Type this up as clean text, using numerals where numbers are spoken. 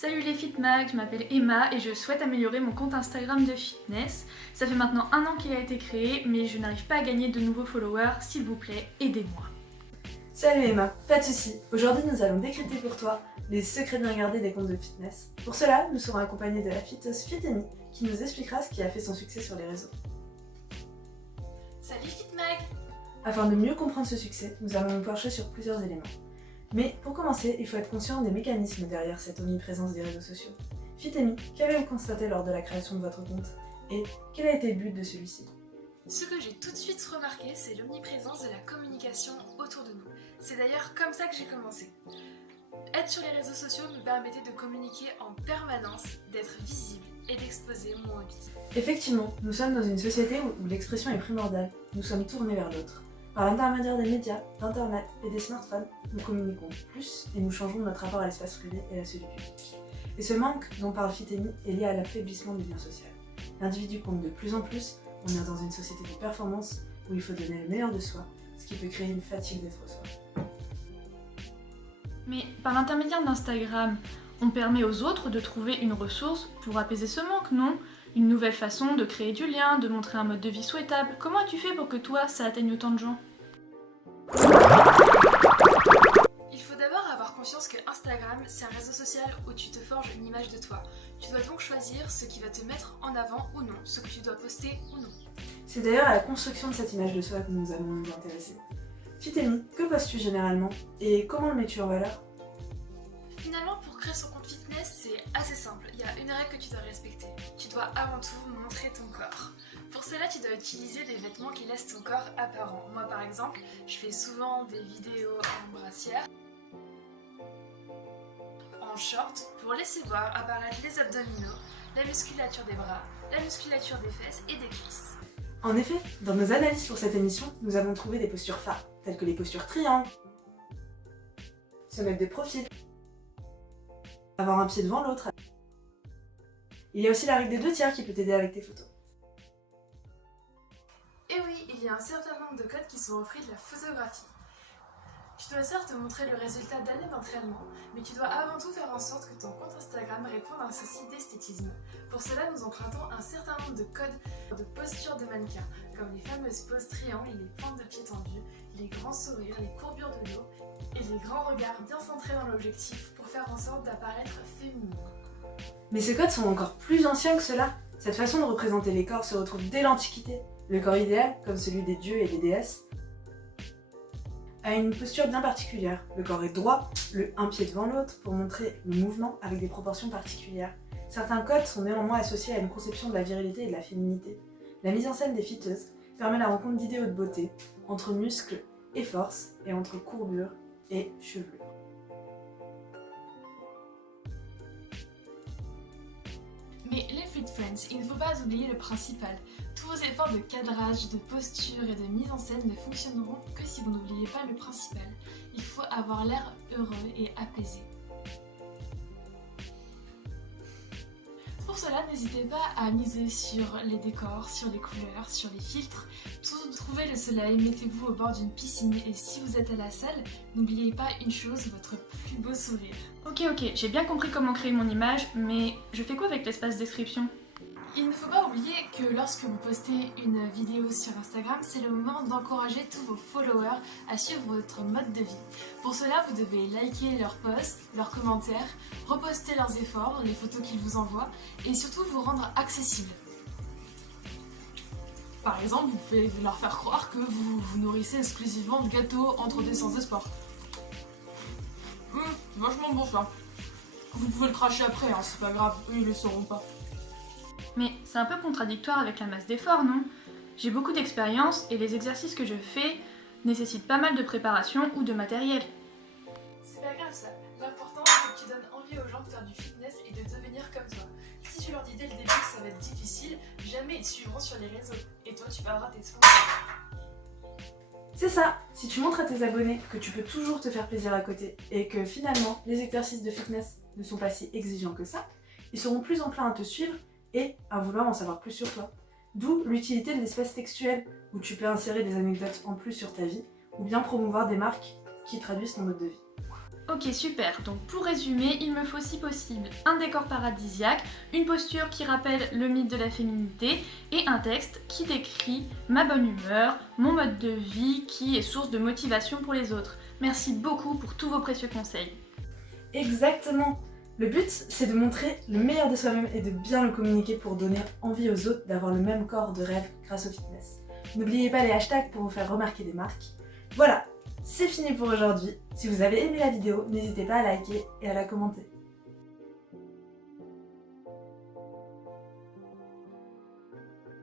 Salut les FitMag, je m'appelle Emma et je souhaite améliorer mon compte Instagram de fitness. Ça fait maintenant 1 an qu'il a été créé, mais je n'arrive pas à gagner de nouveaux followers, s'il vous plaît, aidez-moi. Salut Emma, pas de soucis. Aujourd'hui nous allons décrypter pour toi les secrets bien gardés des comptes de fitness. Pour cela, nous serons accompagnés de la fiteuse Fitemi qui nous expliquera ce qui a fait son succès sur les réseaux. Salut FitMag! Afin de mieux comprendre ce succès, nous allons nous pencher sur plusieurs éléments. Mais pour commencer, il faut être conscient des mécanismes derrière cette omniprésence des réseaux sociaux. Fitemi, qu'avez-vous constaté lors de la création de votre compte? Et quel a été le but de celui-ci? Ce que j'ai tout de suite remarqué, c'est l'omniprésence de la communication autour de nous. C'est d'ailleurs comme ça que j'ai commencé. Être sur les réseaux sociaux me permettait de communiquer en permanence, d'être visible et d'exposer mon hobby. Effectivement, nous sommes dans une société où l'expression est primordiale. Nous sommes tournés vers l'autre. Par l'intermédiaire des médias, d'internet et des smartphones, nous communiquons plus et nous changeons notre rapport à l'espace privé et à celui public. Et ce manque dont parle Fitemi est lié à l'affaiblissement du lien social. L'individu compte de plus en plus, on est dans une société de performance où il faut donner le meilleur de soi, ce qui peut créer une fatigue d'être soi. Mais par l'intermédiaire d'Instagram, on permet aux autres de trouver une ressource pour apaiser ce manque, non? Une nouvelle façon de créer du lien, de montrer un mode de vie souhaitable. Comment as-tu fait pour que toi, ça atteigne autant de gens? Il faut d'abord avoir conscience que Instagram, c'est un réseau social où tu te forges une image de toi. Tu dois donc choisir ce qui va te mettre en avant ou non, ce que tu dois poster ou non. C'est d'ailleurs à la construction de cette image de soi que nous allons nous intéresser. Fitemi, que postes-tu généralement et comment le mets-tu en valeur? Finalement, pour créer son compte fitness, c'est assez simple. Il y a une règle que tu dois respecter. Tu dois avant tout montrer ton corps. Pour cela, tu dois utiliser des vêtements qui laissent ton corps apparent. Moi, par exemple, je fais souvent des vidéos en brassière, en short, pour laisser voir apparaître les abdominaux, la musculature des bras, la musculature des fesses et des cuisses. En effet, dans nos analyses pour cette émission, nous avons trouvé des postures phares, telles que les postures triangles, se mettre de profil, avoir un pied devant l'autre. Il y a aussi la règle des 2 tiers qui peut t'aider avec tes photos. Et oui, il y a un certain nombre de codes qui sont offrits de la photographie. Tu dois certes montrer le résultat d'années d'entraînement, mais tu dois avant tout faire en sorte que ton compte Instagram réponde à un souci d'esthétisme. Pour cela, nous empruntons un certain nombre de codes de posture de mannequin, comme les fameuses poses triangles, les pointes de pied tendues, les grands sourires, les courbures de dos et les grands regards bien centrés dans l'objectif pour faire en sorte d'apparaître féminin. Mais ces codes sont encore plus anciens que cela. Cette façon de représenter les corps se retrouve dès l'Antiquité. Le corps idéal, comme celui des dieux et des déesses, a une posture bien particulière. Le corps est droit, un pied devant l'autre, pour montrer le mouvement avec des proportions particulières. Certains codes sont néanmoins associés à une conception de la virilité et de la féminité. La mise en scène des fiteuses permet la rencontre d'idéaux de beauté, entre muscles et force, et entre courbure et chevelure. Mais les Fit Friends, il ne faut pas oublier le principal. Tous vos efforts de cadrage, de posture et de mise en scène ne fonctionneront que si vous n'oubliez pas le principal. Il faut avoir l'air heureux et apaisé. Pour cela, n'hésitez pas à miser sur les décors, sur les couleurs, sur les filtres. Trouvez le soleil, mettez-vous au bord d'une piscine et si vous êtes à la salle, n'oubliez pas une chose, votre plus beau sourire. Ok, j'ai bien compris comment créer mon image, mais je fais quoi avec l'espace description? Il ne faut pas oublier que lorsque vous postez une vidéo sur Instagram, c'est le moment d'encourager tous vos followers à suivre votre mode de vie. Pour cela, vous devez liker leurs posts, leurs commentaires, reposter leurs efforts, les photos qu'ils vous envoient et surtout vous rendre accessible. Par exemple, vous pouvez leur faire croire que vous vous nourrissez exclusivement de gâteaux entre des séances de sport. Vachement bon ça. Vous pouvez le cracher après, hein, c'est pas grave, eux ils le sauront pas. Mais c'est un peu contradictoire avec la masse d'efforts, non? J'ai beaucoup d'expérience et les exercices que je fais nécessitent pas mal de préparation ou de matériel. C'est pas grave ça, l'important c'est que tu donnes envie aux gens de faire du fitness et de devenir comme toi. Si tu leur dis dès le début que ça va être difficile, jamais ils te suivront sur les réseaux. Et toi tu perdras tes sponsors. C'est ça, si tu montres à tes abonnés que tu peux toujours te faire plaisir à côté et que finalement les exercices de fitness ne sont pas si exigeants que ça, ils seront plus enclins à te suivre et à vouloir en savoir plus sur toi. D'où l'utilité de l'espace textuel où tu peux insérer des anecdotes en plus sur ta vie ou bien promouvoir des marques qui traduisent ton mode de vie. Ok, super. Donc pour résumer, il me faut si possible un décor paradisiaque, une posture qui rappelle le mythe de la féminité et un texte qui décrit ma bonne humeur, mon mode de vie qui est source de motivation pour les autres. Merci beaucoup pour tous vos précieux conseils. Exactement. Le but, c'est de montrer le meilleur de soi-même et de bien le communiquer pour donner envie aux autres d'avoir le même corps de rêve grâce au fitness. N'oubliez pas les hashtags pour vous faire remarquer des marques. Voilà, c'est fini pour aujourd'hui. Si vous avez aimé la vidéo, n'hésitez pas à liker et à la commenter.